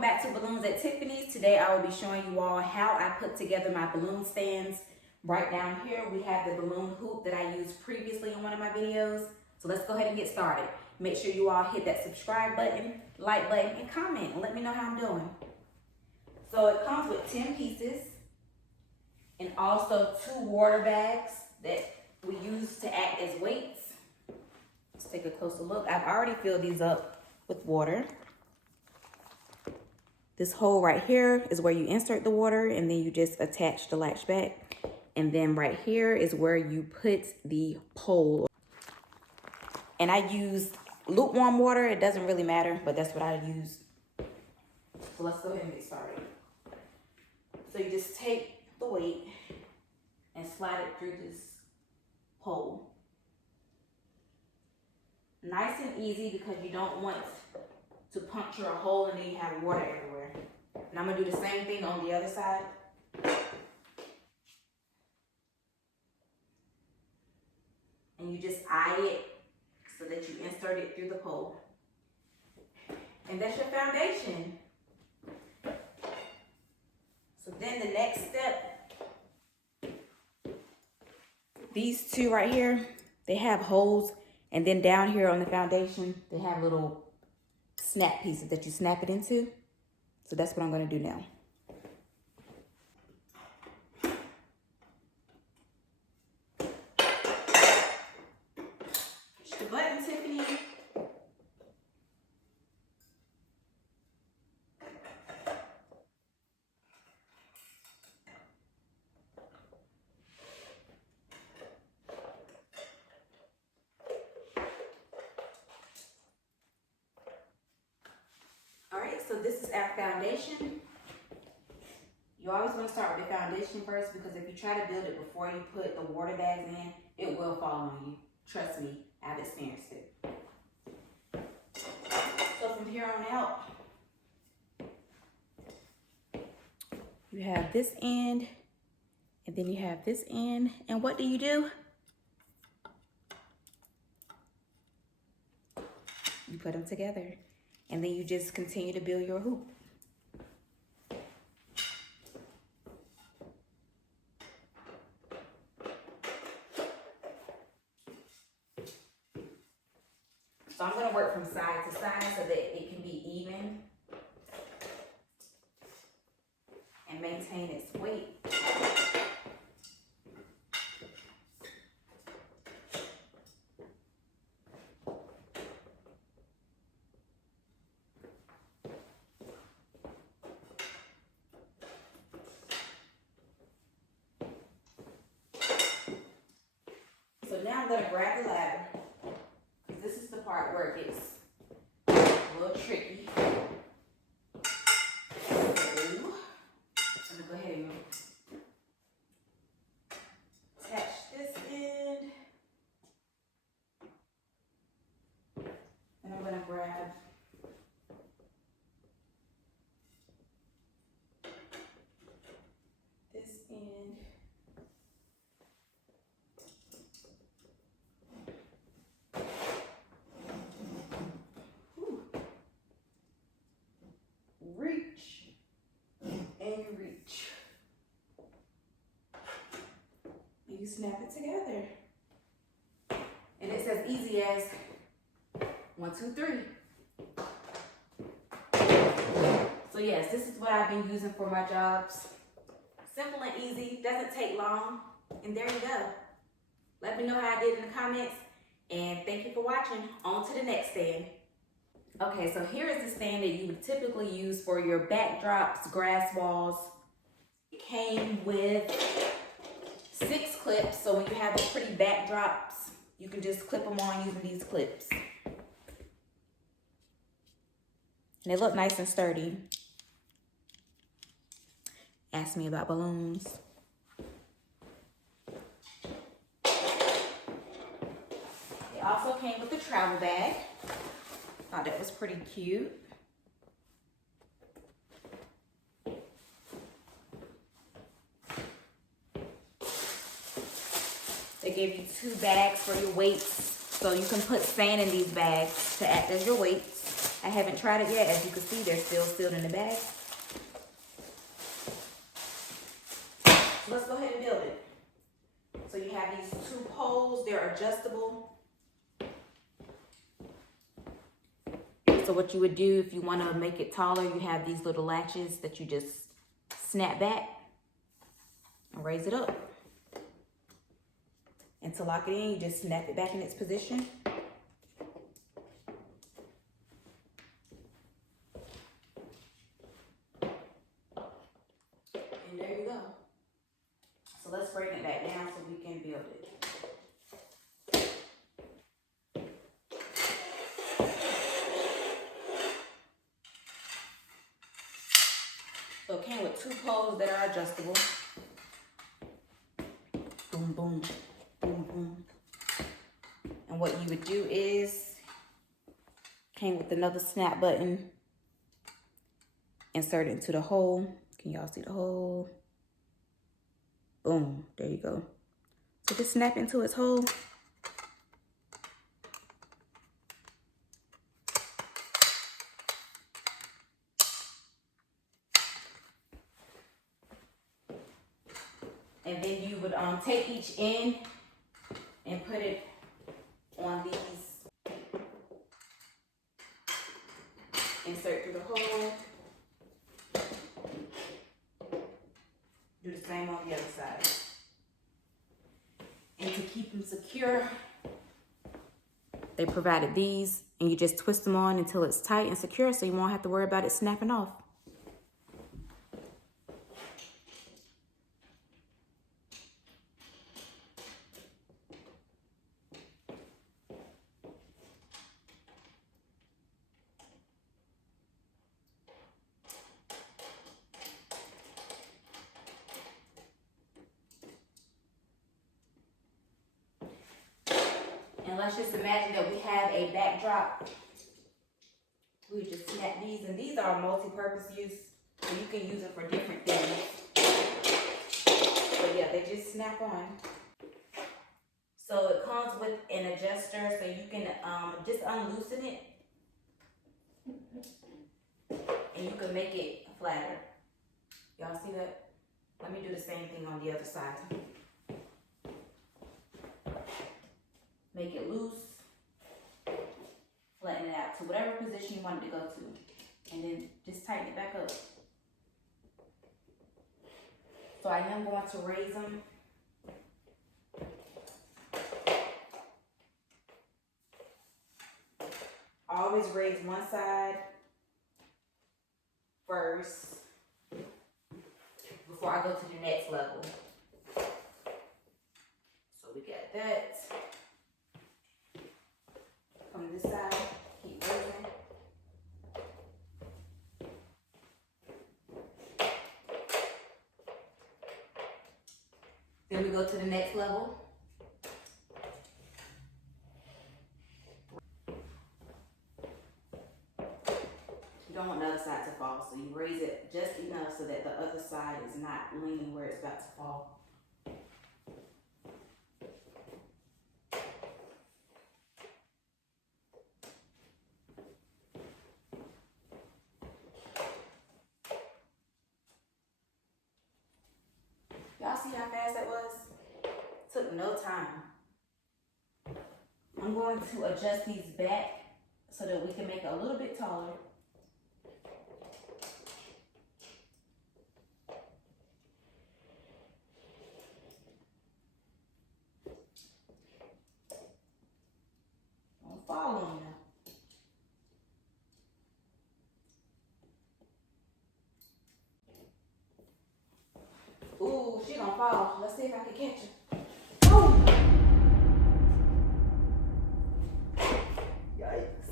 welcome back to Balloons at Tiffany's. Today I will be showing you all how I put together my balloon stands. Right down here we have the balloon hoop that I used previously in one of my videos. So let's go ahead and get started. Make sure you all hit that subscribe button, like button, and comment and let me know how I'm doing. So it comes with 10 pieces and also 2 water bags that we use to act as weights. Let's take a closer look. I've already filled these up with water. This hole right here is where you insert the water and then you just attach the latch back. And then right here is where you put the pole. And I use lukewarm water. It doesn't really matter, but that's what I use. So let's go ahead and get started. So you just take the weight and slide it through this hole. Nice and easy because you don't want to puncture a hole and then you have water everywhere. And I'm gonna do the same thing on the other side. And you just eye it so that you insert it through the pole. And that's your foundation. So then the next step, these two right here, they have holes. And then down here on the foundation, they have little snap pieces that you snap it into. So that's what I'm gonna do now. Push the button, Tiffany. So this is our foundation. You always want to start with the foundation first because if you try to build it before you put the water bags in, it will fall on you. Trust me, I've experienced it. So from here on out, you have this end, and then you have this end. And what do? You put them together. And then you just continue to build your hoop. So I'm gonna work from side to side so that it can be even and maintain its weight. So now I'm going to grab the ladder, because this is the part where it gets a little tricky. So, I'm going to go ahead and attach this end. And I'm going to grab this end. Reach and reach. And you snap it together. And it's as easy as 1, 2, 3. So yes, this is what I've been using for my jobs. Simple and easy, doesn't take long, and there you go. Let me know how I did in the comments, and thank you for watching. On to the next stand. Okay, so here is the stand that you would typically use for your backdrops, grass walls. It came with 6 clips, so when you have the pretty backdrops, you can just clip them on using these clips. And they look nice and sturdy. Ask me about balloons. It also came with a travel bag. Thought that was pretty cute. They gave you 2 bags for your weights. So you can put sand in these bags to act as your weights. I haven't tried it yet. As you can see, they're still sealed in the bag. So let's go ahead and build it. So you have these two poles, they're adjustable. So what you would do if you want to make it taller, you have these little latches that you just snap back and raise it up. And to lock it in, you just snap it back in its position. And there you go. So let's bring it back down so we can build it. So it came with two poles that are adjustable. Boom, boom, boom, boom. And what you would do is, came with another snap button. Insert it into the hole. Can y'all see the hole? Boom, there you go. So just snap into its hole. And then you would take each end and put it on these. Insert through the hole. Do the same on the other side. And to keep them secure, they provided these, and you just twist them on until it's tight and secure, so you won't have to worry about it snapping off. And let's just imagine that we have a backdrop. We just snap these, and these are multi-purpose use, so you can use them for different things. But yeah, they just snap on. So it comes with an adjuster, so you can just unloosen it, and you can make it flatter. Y'all see that? Let me do the same thing on the other side. Make it loose, flatten it out to whatever position you want it to go to, and then just tighten it back up. So I am going to raise them. Always raise one side first before I go to the next level. So we got that. From this side, keep raising. Then we go to the next level. You don't want the other side to fall, so you raise it just enough so that the other side is not leaning where it's about to fall. Y'all see how fast that was? Took no time. I'm going to adjust these back so that we can make it a little bit taller. Don't fall on you. Ooh, she gonna fall. Let's see if I can catch her. Boom! Yikes.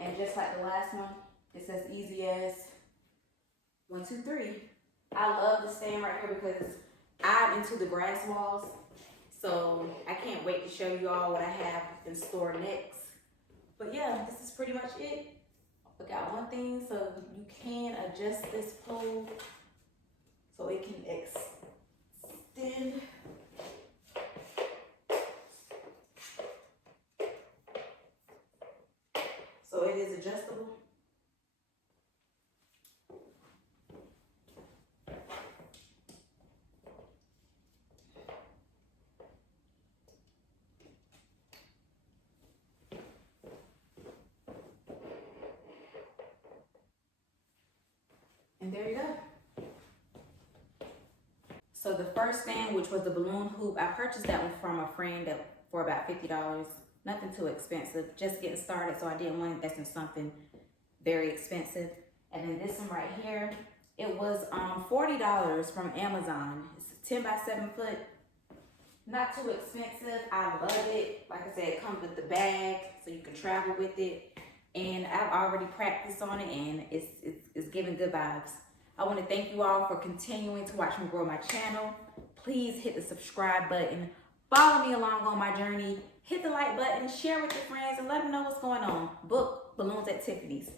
And just like the last one, it's as easy as 1, 2, 3. I love this stand right here because I'm into the grass walls. So I can't wait to show you all what I have in store next. But yeah, this is pretty much it. I forgot one thing, so you can adjust this pole so it can extend. So it is adjustable. And there you go. So the first stand, which was the balloon hoop, I purchased that one from a friend for about $50. Nothing too expensive, just getting started, so I didn't want to invest in something very expensive. And then this one right here, it was $40 from Amazon. It's 10 by 7 foot, not too expensive. I love it. Like I said, it comes with the bag, so you can travel with it. And I've already practiced on it, and it's giving good vibes. I want to thank you all for continuing to watch me grow my channel. Please hit the subscribe button. Follow me along on my journey. Hit the like button, share with your friends, and let them know what's going on. Book Balloons at Tiffany's.